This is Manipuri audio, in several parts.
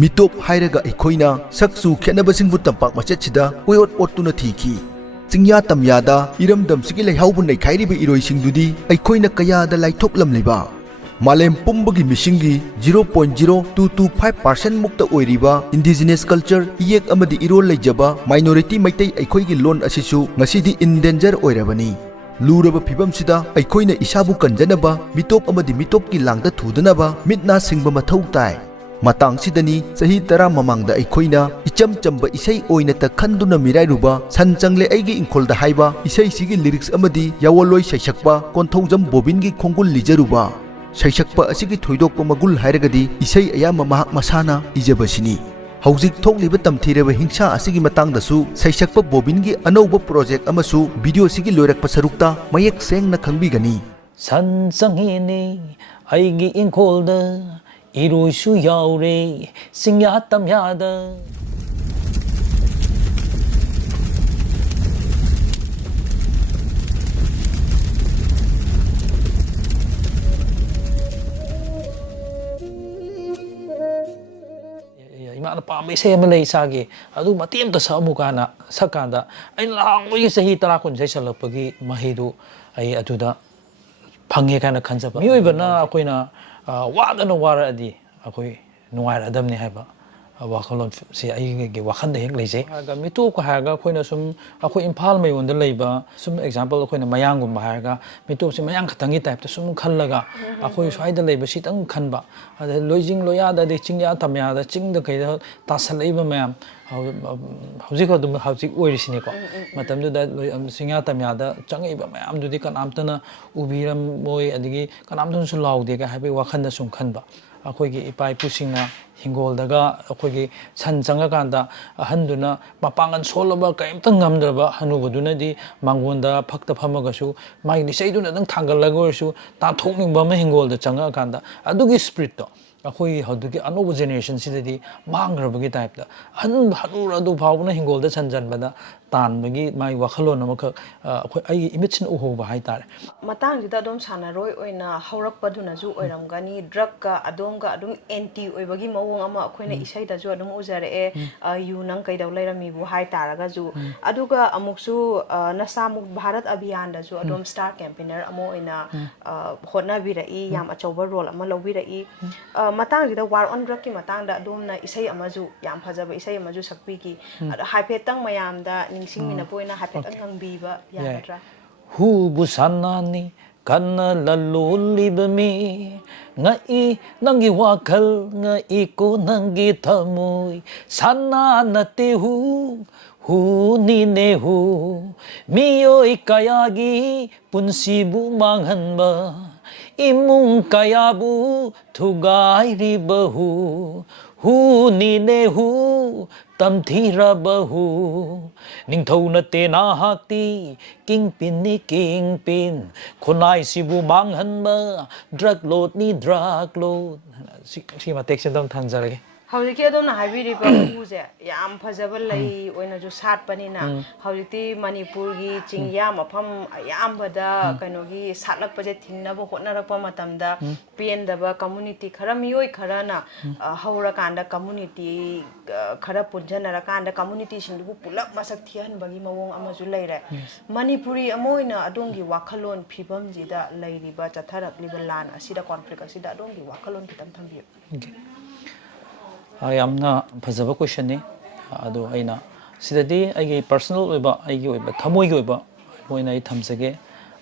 Mitop hairaga aikoina saksu khenabasingbu tampak machetchida koyot ottuna thiki chingya tamyada iramdam sigi leihaubu naikhairiba iroisingdudi aikoina kayada laithoplam leba malem pumbagi misingi 0.0225% mukta oiriba indigenous culture iyek amadi irol leijaba minority maitai aikoigi lon asisu ngasidi in danger oirabani luraba phibam sida aikoina isabu kanjanaba mitop amadi mitopki langda thudanaba mitna singba mathau tai matang sidani sahi tara mamangda aikoina icham chamba isai oina ta khanduna mirairuba sanjangle aigi inkolda haiba isai sigi lyrics amadi yawoloi saisakpa konthojam bobingi khongul lijaruba saisakpa asigi thoidokpa magul hairagadi isai ayama mahak masana ijabasini hauzik thokliba tamthireba hingsa asigi matangdasu saisakpa bobingi anouba project amasu video sigi loirakpa sarukta mayek sengna khangbigani sanjangini aigi inkolda Iroisu yaure singyatam yada imana pamay sa malay sagi adu matiem ta sa mukana sakanda ay langoy sahi tara kun sai salapagi mahidu ay aduda phangye kana khanjaba mi oibana akoina wadana wara adi akoi nuwar adam ne haiba wakalon se ai wakhan de hek leise ga mitu ko haga koina sum akoi imphal mai on de leiba sum example koina mayang gum haga mitu se mayang khatangi type ta sum khallaga akoi swai da leiba si tang khanba ada loijing loya da de chingya tamya da ching da kai da tasalaiba mayam hauzik adum hauzik oirisini ko matam du da singya tamya da changaiba mayam du di kanamtana ubiram moi adigi kanamtun su laude ga haibe wakhan da sum khanba akoigi ipai pusingna hingol daga akoigi san changa kanda handuna mapangan solaba kaimta ngamdraba hanubuduna di mangonda phakta phamaga su mai ni seiduna dang thangal lagorsu ta thokning ba ma hingol da changa kanda adugi spirit to akoi hadugi anobu generation sidadi mangrabagi type da hanura adu phawna hingol da sanjan bada tan bagi mai wakhalon amak akoi ai image nu ho ba hai tar matang jida dom sanaroi oina haurak paduna ju oiramgani drug ka adom ga adum anti oibagi mawong ama akoina isai da ju adum ujare yu nang kai daw lairami bu hai taraga ju aduga amuksu nasamuk bharat abhiyan da ju adom star campaigner amo oina hotna birai yam achauba role ama lobbirai matang jida war on drug ki matang da adum na isai amaju yam phajaba isai amaju sakpi ki haipet tang mayam da ningsing mina poina haipet ang biba yatra hu busanani kana lalulibami ngai nangi wakal ngai ko nangi thamoi sana nate hu ni ne hu miyoi kayagi punsibu manghanba imung kayabu thugai ri bahu hu ni ne hu tamthira bahu ningthau na te na hakti kingpin ni kingpin khonai sibu manghanba drug load si ma text dam thanjarage hawjiki adom na habiri ba uje yam phajaba lei oina ju sat pani na hawjiti manipur gi chingya mafam ayam bada kaino gi satlak paje thingna bo hotna rakpa matam da pn da ba community khara miyoi khara na hawra kanda community khara punjana ra kanda community sing bu pulak masak thian bagi mawong ama ju leire manipuri amoina adongi wakhalon phibam ji da leiri ba chatharak liba lan asida conflict asida adongi wakhalon kitam thambi yamna phajaba question ni ado aina sidadi aigi personal oiba aigi oiba thamoi gi oiba moina I thamsage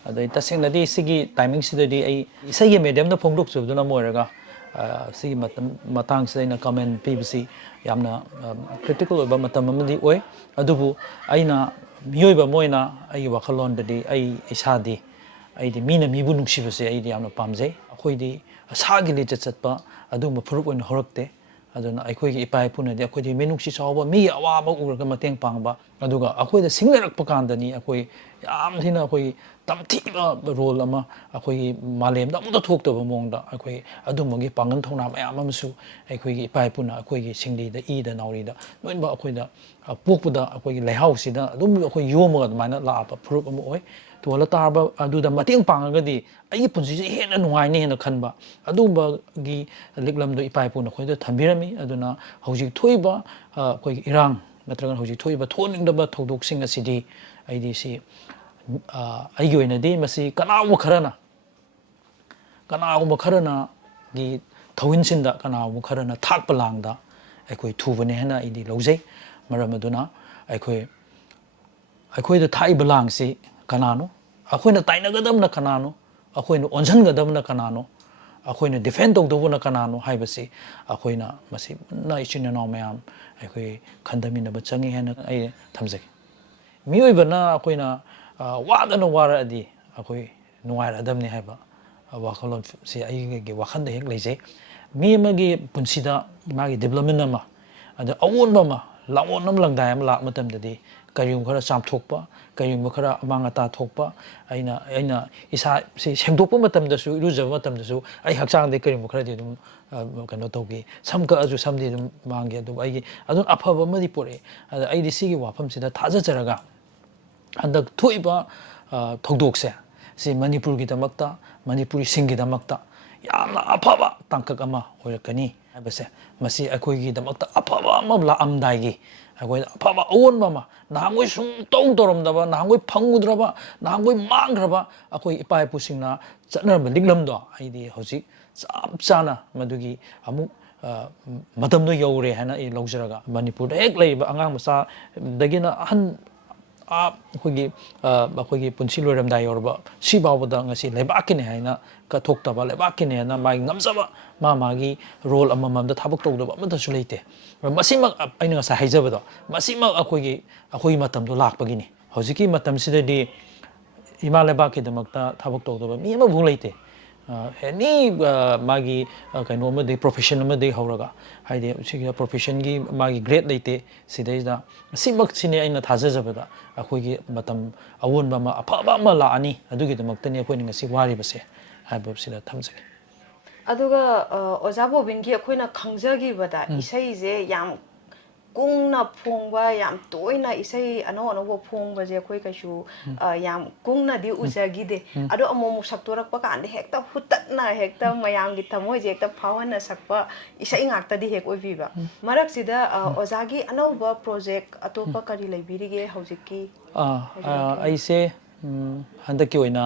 ado tasengna di sigi timing sidadi ai isai medium na phongdok chubduna moiraga sigi matang sida comment pbc yamna critical oiba matam amadi oi adubu aina mioiba moina aigi wakhalon dadi ai isadi aidi mina mibu nungsibase aidi yamna pamjai akhoi asagi le chatpa adu mafuruk oina horakte aduna akhoi ipai punadi akhoi menungsi chawba mi awaba urga mateng pangba aduga akhoi da singlerak pakandani akhoi yam thina akhoi ꯇꯝꯊꯤꯕ ꯔꯣꯜ ꯑꯃ ꯑꯩꯈꯣꯏꯒꯤ ꯃꯥꯂꯦꯝꯗ ꯑꯃꯨꯛꯇ ꯊꯣꯛꯇꯕ ꯃꯑꯣꯡꯗ ꯑꯩꯈꯣꯏ ꯑꯗꯨꯝꯕꯒꯤ ꯄꯥꯡꯒꯜ ꯊꯧꯅꯥ ꯃꯌꯥꯝ ꯑꯃꯁꯨ ꯑꯩꯈꯣꯏꯒꯤ ꯏꯄꯥ ꯏꯄꯨꯅ ꯑꯩꯈꯣꯏꯒꯤ ꯁꯤꯡꯂꯤꯗ ꯏꯗ ꯅꯥꯎꯔꯤꯗ ꯂꯣꯏꯅꯃꯛ ꯑꯩꯈꯣꯏꯗ ꯄꯣꯛꯄꯗ ꯑꯩꯈꯣꯏꯒꯤ ꯂꯩꯍꯥꯎꯁꯤꯗ ꯑꯗꯨꯝ ꯑꯩꯈꯣꯏ ꯌꯣꯝꯃꯒ ꯑꯗꯨꯃꯥꯏꯅ ꯂꯥꯛꯑꯕ ꯐꯨꯔꯨꯞ ꯑꯃ ꯑꯣꯏ ꯇꯣꯜꯂ ꯇꯥꯔꯕ ꯑꯗꯨꯗ ꯃꯇꯦꯡ ꯄꯥꯡꯉꯒꯗꯤ ꯑꯩꯒꯤ ꯄꯨꯟꯁꯤꯁꯦ ꯍꯦꯟꯅ ꯅꯨꯡꯉꯥꯏꯅꯤ ꯍꯦꯟꯅ ꯈꯟꯕ ꯑꯗꯨꯒꯨꯝꯕꯒꯤ ꯂꯤꯛꯂꯝꯗꯣ ꯏꯄꯥ ꯏꯄꯨꯅ ꯑꯩꯈꯣꯏꯗ ꯊꯝꯕꯤꯔꯝꯃꯤ ꯑꯗꯨꯅ ꯍꯧꯖꯤꯛ ꯊꯣꯛꯏꯕ ꯑꯩꯈꯣꯏꯒꯤ ꯏꯔꯥꯡ ꯅꯠꯇ꯭ꯔꯒꯅ ꯍꯧꯖꯤꯛ ꯊꯣꯛꯏꯕ ꯊꯣꯛꯅꯤꯡꯗꯕ ꯊꯧꯗꯣꯛꯁꯤꯡ ꯑꯁꯤꯗꯤ ꯑꯩꯗꯤ ꯁꯤ ꯑꯩꯒꯤ ꯑꯣꯏꯅꯗꯤ ꯃꯁꯤ ꯀꯅꯥꯒꯨꯝꯕ ꯈꯔꯅꯒꯤ ꯊꯧꯏꯟꯁꯤꯟꯗ ꯀꯅꯥꯒꯨꯝꯕ ꯈꯔꯅ ꯊꯥꯛꯄ ꯂꯥꯡꯗ ꯑꯩꯈꯣꯏ ꯊꯨꯕꯅꯦ ꯍꯥꯏꯅ ꯑꯩꯗꯤ ꯂꯧꯖꯩ ꯃꯔꯝ ꯑꯗꯨꯅ ꯑꯩꯈꯣꯏꯗ ꯊꯥꯛꯏꯕ ꯂꯥꯡꯁꯤ ꯀꯅꯥꯅꯣ ꯑꯩꯈꯣꯏꯅ ꯇꯥꯏꯅꯒꯗꯕꯅ ꯀꯅꯥꯅꯣ ꯑꯩꯈꯣꯏꯅ ꯑꯣꯟꯁꯤꯟꯒꯗꯕꯅ ꯀꯅꯥꯅꯣ ꯑꯩꯈꯣꯏꯅ ꯗꯤꯐꯦꯟ ꯇꯧꯗꯧꯕꯅ ꯀꯅꯥꯅꯣ ꯍꯥꯏꯕꯁꯤ ꯑꯩꯈꯣꯏꯅ ꯃꯁꯤ ꯃꯨꯟꯅ ꯏꯆꯤꯟ ꯏꯅꯥꯎ ꯃꯌꯥꯝ ꯑꯩꯈꯣꯏ ꯈꯟꯊꯃꯤꯟꯅꯕ ꯆꯪꯉꯤ ꯍꯥꯏꯅ ꯑꯩ ꯊꯝꯖꯒꯦ ꯃꯤꯑꯣꯏꯕꯅ ꯑꯩꯈꯣꯏꯅ ꯋꯥꯗꯅ ꯋꯥꯔꯛꯑꯗꯤ ꯑꯩꯈꯣꯏ ꯅꯨꯡꯉꯥꯏꯔꯛꯑꯗꯕꯅꯤ ꯍꯥꯏꯕ ꯋꯥꯈꯜꯂꯣꯟꯁꯤ ꯑꯩꯒꯤ ꯋꯥꯈꯜꯗ ꯍꯦꯛ ꯂꯩꯖꯩ ꯃꯤ ꯑꯃꯒꯤ ꯄꯨꯟꯁꯤꯗ ꯃꯥꯒꯤ ꯗꯤꯕꯂꯞꯃꯦꯟ ꯑꯃ ꯑꯗ ꯑꯑꯣꯟꯕ ꯑꯃ ꯂꯥꯡꯑꯣꯟ ꯑꯃ ꯂꯪꯗꯥꯏ ꯑꯃ ꯂꯥꯛꯄ ꯃꯇꯝꯗꯗꯤ ꯀꯔꯤꯒꯨꯝꯕ ꯈꯔ ꯆꯥꯝꯊꯣꯛꯄ ꯀꯔꯤꯒꯨꯝꯕ ꯈꯔ ꯑꯃꯥꯡ ꯑꯇꯥ ꯊꯣꯛꯄ ꯑꯩꯅ ꯏꯁꯥꯁꯤ ꯁꯦꯡꯗꯣꯛꯄ ꯃꯇꯝꯗꯁꯨ ꯏꯔꯨꯖꯕ ꯃꯇꯝꯗꯁꯨ ꯑꯩ ꯍꯛꯆꯥꯡꯗꯒꯤ ꯀꯔꯤꯒꯨꯝꯕ ꯈꯔꯗꯤ ꯑꯗꯨꯝ ꯀꯩꯅꯣ ꯇꯧꯈꯤ ꯁꯝ ꯀꯛꯑꯁꯨ ꯁꯝꯗꯤ ꯑꯗꯨꯝ ꯃꯥꯡꯒꯤ ꯑꯗꯨꯕꯨ ꯑꯩꯒꯤ ꯑꯗꯨꯝ ꯑꯐꯕ ꯑꯃꯗꯤ ꯄꯣꯔꯛꯏ ꯑꯗ ꯑꯩꯗꯤ ꯁꯤꯒꯤ ꯋꯥꯐꯝꯁꯤꯗ ꯊꯥꯖꯖꯔꯒ ꯍꯟꯗꯛ ꯊꯣꯛꯏꯕ ꯊꯧꯗꯣꯛꯁꯦ ꯁꯤ ꯃꯅꯤꯄꯨꯔꯒꯤꯗꯃꯛꯇ ꯃꯅꯤꯄꯨꯔꯤꯁꯤꯡꯒꯤꯗꯃꯛꯇ ꯌꯥꯝꯅ ꯑꯐꯕ ꯇꯥꯡꯀꯛ ꯑꯃ ꯑꯣꯏꯔꯛꯀꯅꯤ ꯍꯥꯏꯕꯁꯦ ꯃꯁꯤ ꯑꯩꯈꯣꯏꯒꯤꯗꯃꯛꯇ ꯑꯐꯕ ꯑꯃ ꯂꯥꯛꯑꯝꯗꯥꯏꯒꯤ ꯑꯩꯈꯣꯏꯗ ꯑꯐꯕ ꯑꯑꯣꯟꯕ ꯑꯃ ꯅꯍꯥꯟꯈꯣꯏ ꯁꯨꯡꯇꯧ ꯇꯧꯔꯝꯗꯕ ꯅꯍꯥꯟꯈꯣꯏ ꯐꯪꯉꯨꯗ꯭ꯔꯕ ꯅꯍꯥꯟꯈꯣꯏ ꯃꯥꯡꯈ꯭ꯔꯕ ꯑꯩꯈꯣꯏ ꯏꯄꯥ ꯏꯄꯨꯁꯤꯡꯅ ꯆꯠꯅꯔꯝꯕ ꯂꯤꯛꯂꯝꯗꯣ ꯑꯩꯗꯤ ꯍꯧꯖꯤꯛ ꯆꯞ ꯆꯥꯅꯃꯗꯨꯒꯤ ꯑꯃꯨꯛ ꯃꯇꯝꯗꯣ ꯌꯧꯔꯦ ꯍꯥꯏꯅ ꯑꯩ ꯂꯧꯖꯔꯒ ꯃꯅꯤꯄꯨꯔꯗ ꯍꯦꯛ ꯂꯩꯔꯤꯕ ꯑꯉꯥꯡ ꯃꯆꯥꯗꯒꯤꯅ ꯑꯍꯟ ꯑꯩꯈꯣꯏꯒꯤ ꯄꯨꯟꯁꯤ ꯂꯣꯏꯔꯝꯗꯥꯏ ꯌꯧꯔꯕ ꯁꯤ ꯐꯥꯎꯕꯗ ꯉꯁꯤ ꯂꯩꯕꯥꯛꯀꯤꯅꯦ ꯍꯥꯏꯅ ꯀꯠꯊꯣꯛꯇꯕ ꯂꯩꯕꯥꯛꯀꯤꯅꯦ ꯍꯥꯏꯅ ꯃꯥꯒꯤ ꯉꯝꯖꯕ ꯃꯥꯒꯤ ꯔꯣꯜ ꯑꯃꯃꯝꯗ ꯊꯕꯛ ꯇꯧꯗꯕ ꯑꯃꯠꯇꯁꯨ ꯂꯩꯇꯦ ꯃꯁꯤꯃꯛ ꯑꯩꯅ ꯉꯁꯥꯏ ꯍꯥꯏꯖꯕꯗꯣ ꯃꯁꯤꯃꯛ ꯑꯩꯈꯣꯏꯒꯤ ꯃꯇꯝꯗꯣ ꯂꯥꯛꯄꯒꯤꯅꯤ ꯍꯧꯖꯤꯛꯀꯤ ꯃꯇꯝꯁꯤꯗꯗꯤ ꯏꯃꯥ ꯂꯩꯕꯥꯛꯀꯤꯗꯃꯛꯇ ꯊꯕꯛ ꯇꯧꯗꯕ ꯃꯤ ꯑꯃꯐꯥꯎ ꯂꯩꯇꯦ ꯑꯦꯅꯤ ꯃꯥꯒꯤ ꯀꯩꯅꯣ ꯑꯃꯗꯒꯤ ꯄ꯭ꯔꯣꯐꯦꯁꯟ ꯑꯃꯗꯒꯤ ꯍꯧꯔꯒ ꯍꯥꯏꯗꯤ ꯁꯤꯒꯤ ꯄ꯭ꯔꯣꯐꯦꯁꯟꯒꯤ ꯃꯥꯒꯤ ꯒ꯭ꯔꯦഡ് ꯂꯩꯇꯦ ꯁꯤꯗꯩꯁꯤꯗ ꯁꯤꯃꯛꯁꯤꯅꯦ ꯑꯩꯅ ꯊꯥꯖꯖꯕꯗ ꯑꯩꯈꯣꯏꯒꯤ ꯃꯇꯝ ꯑꯑꯣꯟꯕ ꯑꯃ ꯑꯐꯕ ꯑꯃ ꯂꯥꯛꯑꯅꯤ ꯑꯗꯨꯒꯤꯗꯃꯛꯇꯅꯤ ꯑꯩꯈꯣꯏꯅ ꯉꯁꯤ ꯋꯥꯔꯤꯕꯁꯦ ꯍꯥꯏꯕꯁꯤꯗ ꯊꯝꯖꯒꯦ ꯑꯗꯨꯒ ꯑꯣꯖꯥ ꯕꯣꯕꯤꯟꯒꯤ ꯑꯩꯈꯣꯏꯅ ꯈꯪꯖꯈꯤꯕꯗ ꯏꯁꯩꯁꯦ ꯌꯥꯝ ꯀꯨꯡꯅ ꯐꯣꯡꯕ ꯌꯥꯝ ꯇꯣꯏꯅ ꯏꯁꯩ ꯑꯅꯧ ꯑꯅꯧꯕ ꯐꯣꯡꯕꯁꯦ ꯑꯩꯈꯣꯏ ꯀꯩꯁꯨ ꯌꯥꯝ ꯀꯨꯡꯅꯗꯤ ꯎꯖꯈꯤꯗꯦ ꯑꯗꯣ ꯑꯃꯨꯛ ꯁꯛꯇꯣꯔꯛꯄ ꯀꯥꯟꯗ ꯍꯦꯛꯇ ꯍꯨꯠꯇꯠꯅ ꯍꯦꯛꯇ ꯃꯌꯥꯝꯒꯤ ꯊꯃꯣꯏꯁꯦ ꯍꯦꯛꯇ ꯐꯥꯎꯍꯟꯅ ꯁꯛꯄ ꯏꯁꯩ ꯉꯥꯛꯇꯗꯤ ꯍꯦꯛ ꯑꯣꯏꯕꯤꯕ ꯃꯔꯛꯁꯤꯗ ꯑꯣꯖꯥꯒꯤ ꯑꯅꯧꯕ ꯄ꯭ꯔꯣꯖꯦꯛ ꯑꯇꯣꯞꯄ ꯀꯔꯤ ꯂꯩꯕꯤꯔꯤꯒꯦ ꯍꯧꯖꯤꯛꯀꯤ ꯑꯩꯁꯦ ꯍꯟꯗꯛꯀꯤ ꯑꯣꯏꯅ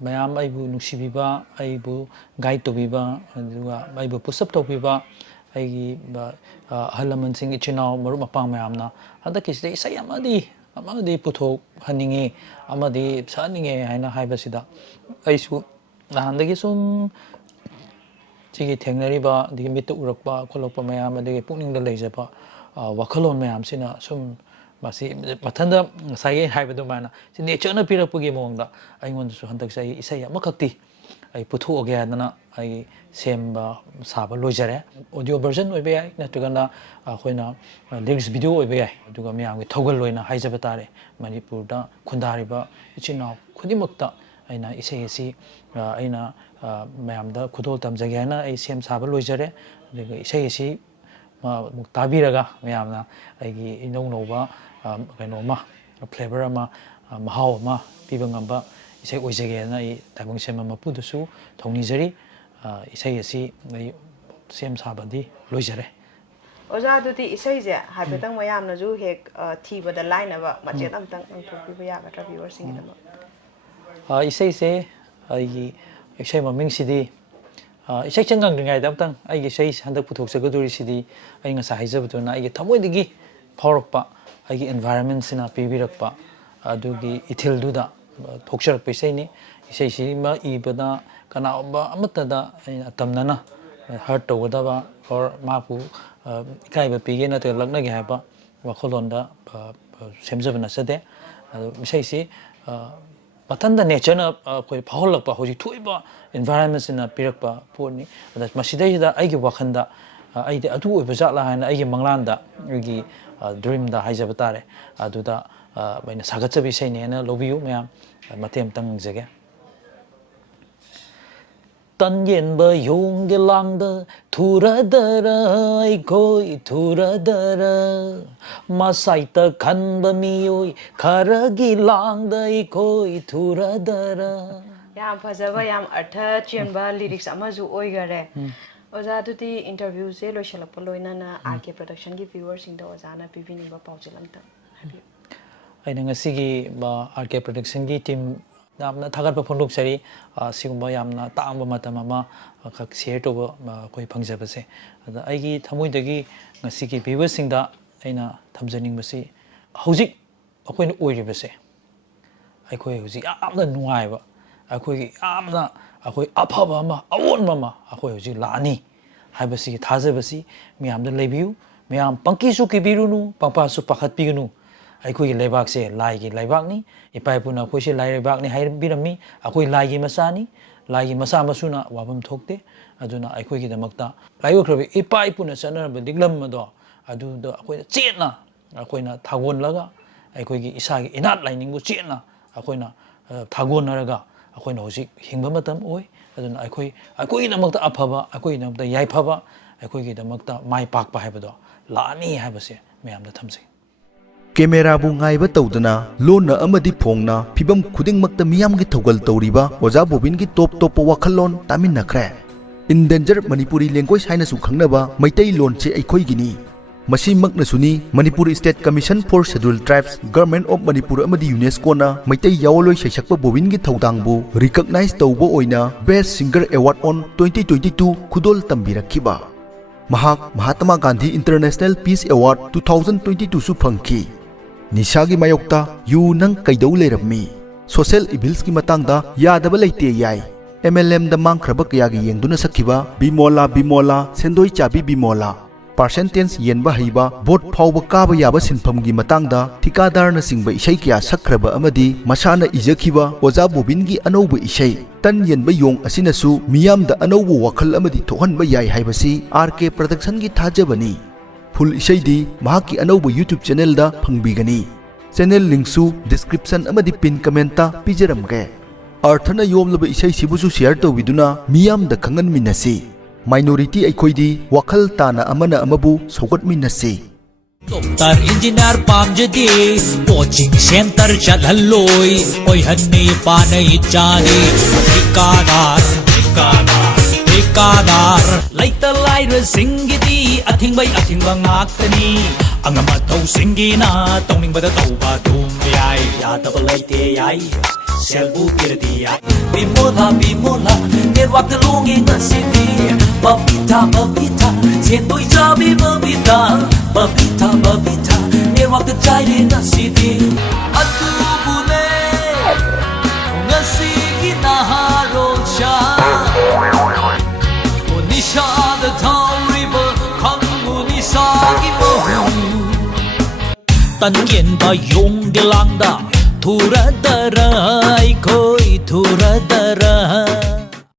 ꯃꯌꯥꯝ ꯑꯩꯕꯨ ꯅꯨꯡꯁꯤꯕꯤꯕ ꯑꯩꯕꯨ ꯒꯥꯏꯗ ꯇꯧꯕꯤꯕ ꯑꯗꯨꯒ ꯑꯩꯕꯨ ꯄꯨꯁꯑꯞ ꯇꯧꯕꯤꯕ ꯑꯩꯒꯤ ꯑꯍꯜ ꯂꯃꯟꯁꯤꯡ ꯏꯆꯤꯟ ꯏꯅꯥꯎ ꯃꯔꯨꯞ ꯃꯄꯥꯡ ꯃꯌꯥꯝꯅ ꯍꯟꯗꯛꯀꯤꯁꯤꯗ ꯏꯁꯩ ꯑꯃꯗꯤ ꯄꯨꯊꯣꯛꯍꯟꯅꯤꯡꯉꯤ ꯑꯃꯗꯤ ꯁꯛꯍꯟꯅꯤꯡꯉꯦ ꯍꯥꯏꯅ ꯍꯥꯏꯕꯁꯤꯗ ꯑꯩꯁꯨ ꯅꯍꯥꯟꯗꯒꯤ ꯁꯨꯝ ꯁꯤꯒꯤ ꯊꯦꯡꯅꯔꯤꯕ ꯑꯗꯒꯤ ꯃꯤꯠꯇ ꯎꯔꯛꯄ ꯈꯣꯠꯂꯛꯄ ꯃꯌꯥꯝ ꯑꯗꯒꯤ ꯄꯨꯛꯅꯤꯡꯗ ꯂꯩꯖꯕ ꯋꯥꯈꯜꯂꯣꯟ ꯃꯌꯥꯝꯁꯤꯅ ꯁꯨꯝ ꯃꯁꯤ ꯃꯊꯟꯇ ꯉꯁꯥꯏꯒꯤ ꯍꯥꯏꯕ ꯑꯗꯨꯃꯥꯏꯅ ꯁꯤ ꯅꯦꯆꯔꯅ ꯄꯤꯔꯛꯄꯒꯤ ꯃꯑꯣꯡꯗ ꯑꯩꯉꯣꯟꯗꯁꯨ ꯍꯟꯗꯛꯁꯦ ꯑꯩ ꯏꯁꯩ ꯑꯃꯈꯛꯇꯤ ꯑꯩ ꯄꯨꯊꯣꯛꯑꯒꯦ ꯍꯥꯏꯗꯅ ꯑꯩ ꯁꯦꯝꯕ ꯁꯥꯕ ꯂꯣꯏꯖꯔꯦ ꯑꯣꯗꯤꯑꯣ ꯚꯔꯖꯟ ꯑꯣꯏꯕ ꯌꯥꯏ ꯅꯠꯇ꯭ꯔꯒꯅ ꯑꯩꯈꯣꯏꯅ ꯂꯤꯔꯤꯛꯁ ꯚꯤꯗꯤꯑꯣ ꯑꯣꯏꯕ ꯌꯥꯏ ꯑꯗꯨꯒ ꯃꯌꯥꯝꯒꯤ ꯊꯧꯒꯜ ꯑꯣꯏꯅ ꯍꯥꯏꯖꯕ ꯇꯥꯔꯦ ꯃꯅꯤꯄꯨꯔꯗ ꯈꯨꯟꯗꯥꯔꯤꯕ ꯏꯆꯤꯟ ꯏꯅꯥꯎ ꯈꯨꯗꯤꯡꯃꯛꯇ ꯑꯩꯅ ꯏꯁꯩ ꯑꯁꯤ ꯑꯩꯅ ꯃꯌꯥꯝꯗ ꯈꯨꯗꯣꯜ ꯇꯝꯖꯒꯦ ꯍꯥꯏꯅ ꯑꯩ ꯁꯦꯝ ꯁꯥꯕ ꯂꯣꯏꯖꯔꯦ ꯑꯗꯨꯒ ꯏꯁꯩ ꯑꯁꯤ ꯑꯃꯨꯛ ꯇꯥꯕꯤꯔꯒ ꯃꯌꯥꯝꯅ ꯑꯩꯒꯤ ꯏꯅꯧ ꯅꯧꯕ ꯀꯩꯅꯣꯃ ꯐ꯭ꯂꯦꯕꯔ ꯑꯃ ꯃꯍꯥꯎ ꯑꯃ ꯄꯤꯕ ꯉꯝꯕ ꯏꯁꯩ ꯑꯣꯏꯖꯒꯦꯅ ꯑꯩ ꯇꯥꯏꯕꯪ ꯁꯦꯝꯕ ꯃꯄꯨꯗꯨꯁꯨ ꯊꯧꯅꯤꯖꯔꯤ ꯏꯁꯩ ꯑꯁꯤ ꯑꯩ ꯁꯦꯝ ꯁꯥꯕꯗꯤ ꯂꯣꯏꯖꯔꯦ ꯑꯣꯖꯥ ꯑꯗꯨꯗꯤ ꯏꯁꯩꯁꯦ ꯍꯥꯏꯐꯦꯠꯇꯪ ꯃꯌꯥꯝꯅꯁꯨ ꯍꯦꯛ ꯊꯤꯕꯗ ꯂꯥꯏꯅꯕ ꯃꯆꯦꯠ ꯑꯃꯇꯪ ꯄꯥꯡꯊꯣꯛꯄꯤꯕ ꯌꯥꯒꯗ꯭ꯔꯥ ꯚꯤꯌꯨꯋꯔꯁꯤꯡꯒꯤꯗꯃꯛ ꯏꯁꯩꯁꯦ ꯑꯩꯒꯤ ꯏꯁꯩ ꯃꯃꯤꯡꯁꯤꯗꯤ ꯏꯁꯩ ꯉꯪꯗ꯭ꯔꯤꯉꯩꯗ ꯑꯝꯇꯪ ꯑꯩꯒꯤ ꯏꯁꯩ ꯍꯟꯗꯛ ꯄꯨꯊꯣꯛꯆꯒꯗꯣꯔꯤꯁꯤꯗꯤ ꯑꯩ ꯉꯁꯥꯏ ꯍꯥꯏꯖꯕꯗꯨꯅ ꯑꯩꯒꯤ ꯊꯃꯣꯏꯗꯒꯤ ꯐꯥꯎꯔꯛꯄ ꯑꯩꯒꯤ ꯑꯦꯟꯚꯥꯏꯔꯟꯃꯦꯟꯁꯤꯅ ꯄꯤꯕꯤꯔꯛꯄ ꯑꯗꯨꯒꯤ ꯏꯊꯤꯜꯗꯨꯗ ꯊꯣꯛꯆꯔꯛꯄ ꯏꯁꯩꯅꯤ ꯏꯁꯩꯁꯤꯃ ꯏꯕꯗ ꯀꯅꯥꯒꯨꯝꯕ ꯑꯃꯠꯇꯗ ꯑꯩꯅ ꯇꯝꯅꯅ ꯍꯔꯠ ꯇꯧꯒꯗꯕ ꯑꯣꯔ ꯃꯍꯥꯛꯄꯨ ꯏꯀꯥꯏꯕ ꯄꯤꯒꯦ ꯅꯠꯇ꯭ꯔꯒ ꯂꯛꯅꯒꯦ ꯍꯥꯏꯕ ꯋꯥꯈꯜꯂꯣꯟꯗ ꯁꯦꯝꯖꯕ ꯅꯠꯆꯗꯦ ꯑꯗꯣ ꯏꯁꯩꯁꯤ ꯃꯊꯟꯇ ꯅꯦꯆꯔꯅ ꯑꯩꯈꯣꯏ ꯐꯥꯎꯍꯜꯂꯛꯄ ꯍꯧꯖꯤꯛ ꯊꯣꯛꯏꯕ ꯏꯟꯚꯥꯏꯔꯟꯃꯦꯟꯁꯤꯅ ꯄꯤꯔꯛꯄ ꯄꯣꯠꯅꯤ ꯑꯗ ꯃꯁꯤꯗꯩꯁꯤꯗ ꯑꯩꯒꯤ ꯋꯥꯈꯜꯗ ꯑꯩꯗꯤ ꯑꯗꯨ ꯑꯣꯏꯕ ꯖꯥꯠꯂꯥ ꯍꯥꯏꯅ ꯑꯩꯒꯤ ꯃꯪꯂꯥꯟꯗ ꯑꯩꯒꯤ ꯗ꯭ꯔꯤꯝꯗ ꯍꯥꯏꯖꯕ ꯇꯥꯔꯦ ꯑꯗꯨꯗ मैंने सागचबी सैनेना लोबियु मैम मतेम तंगजगे तंजेंब योंगे लांगद थुरदर कोई थुरदर मसाइत खनब मियोई खरगी लांगद कोई थुरदर याम फजबा याम अर्थ चेंबा लिरिक्स अमजु ओइगरे ओजा दुती इंटरव्यू से लोइसलप लोइना आरके प्रोडक्शन की व्यूअर्स सिंग द ओजाना पिबिनिबा पाउजल अमता अइना ngasi आरके प्रोडक्शन की टीम यामना थागतप फोंदोकसरी सिगुंबा यामना तांबा मतम अमा खक शेयर तोबा कोई फंगजबसे अदा आइगी थमोइदगी ngasi की व्यूअर्स सिंग दा अइना थमजनिंगबसी हौजिक अखोइन ओइरिबसे अखोइ हौजिक यामना नुआइबा अखोइ यामना अखोइ अफबा अमा अवोनबा अमा अखोइ हौजिक लानी हाइबसी थाजबसी मियामदा लेबियु मियाम पंकीसु किबिरुनु पंपासु पखतपिगनु अखोइ लेबाकसे लाइगी लेबाकनी इपाइपुना अखोइसे लाइ लेबाकनी हाइबिरमी अखोइ लाइगी मसानी लाइगी मसा मसुना वाबम थोकते अदुना अखोइगी दमक्ता लाइवख्रबे इपाइपुना चनरब दिग्लम मदो अदुदा अखोइना चेतना अखोइना थागोनलगा अखोइगी इसागी इनात लाइनिंगु चेतना अखोइना थागोनरगा अखोइना होजिक हिंबा मतम ओइ अदुना अखोइ दमक्ता अफबा अखोइ दमक्ता याइफबा अखोइगी दमक्ता माइ पाकपा हाइबदो लानी हाइबसे मयामदा थमसे कैमेराबु ngaइबा तौदना लोन अमदि फोंगना फिबम खुदिंगमक्ता मियामगी थौगल तौरिबा ओजा बोबिनगी टॉप टॉप वखलोन तामिनखरे इंडेंजर मणिपुरी लैंग्वेज हाइनसु खंगनबा मैतै लोनसे अखोइगिनी मसिमक्नसुनी Manipur state commission for scheduled tribes government of Manipur अमदि यूनेस्को ना मैतै यावलोय सैसक्पा बोबिनगी थौदांगबु रिकॉग्नाइज तौबो ओइना बेस्ट सिंगर अवार्ड ऑन 2022 खुदोल तंबिरखिबा Mahatma Gandhi international peace award 2022 सु फंखी निशागी मायोक्ता यू नंग कैदौ लेरमी सोशल इविल्स की मतंगदा यादब लेते याई MLM द मांगख्रब कयागी येंगदुना सखिबा बिमोला सेंदोई चाबी बिमोला परसेंटेज येनबा हईबा वोट फाउब काबा याबा सिनफमगी मतंगदा ठिकादारना सिंगबा इशै कया सखरबा अमदी मसाना इजखिबा ओजा बोबिनगी अनौबा इशै तन येनबा योंग असिनसु मियामदा अनौबा वखल अमदी थोहनबा याई हाइबसी आरके प्रोडक्शन की थाजबनी फुल इशैदी महाकी अनौबा यूट्यूब चैनल दा फंगबिगनी चैनल लिंक्सु डिस्क्रिप्शन अमदी पिन कमेंटा पिजरमगे अर्थना योमलबा इशै सिबुसु शेयर तौबिदुना मियामदा खंगनमिनसी माइनॉरिटी अखोइदी वखल ताना अमना अमबु सौगतमिनसी डॉक्टर इंजीनियर पामजदी कोचिंग सेंटर चलहल्लोई ओइ हन्नी पानई चानी ठिकादार लैता लाइर सिंगिदी अथिंगबै अथिंगबा ngaktani angama thau singina tongningbada tauba dum yai yadaba laite yai selbu kirdi yai bimola network the longing the city babita sendoi jabi babita network the chai in the city atubune ngasi ginaharo cha onisha the town river khangu nisagi mo tan yen ba yong de langda thura darai khoi thura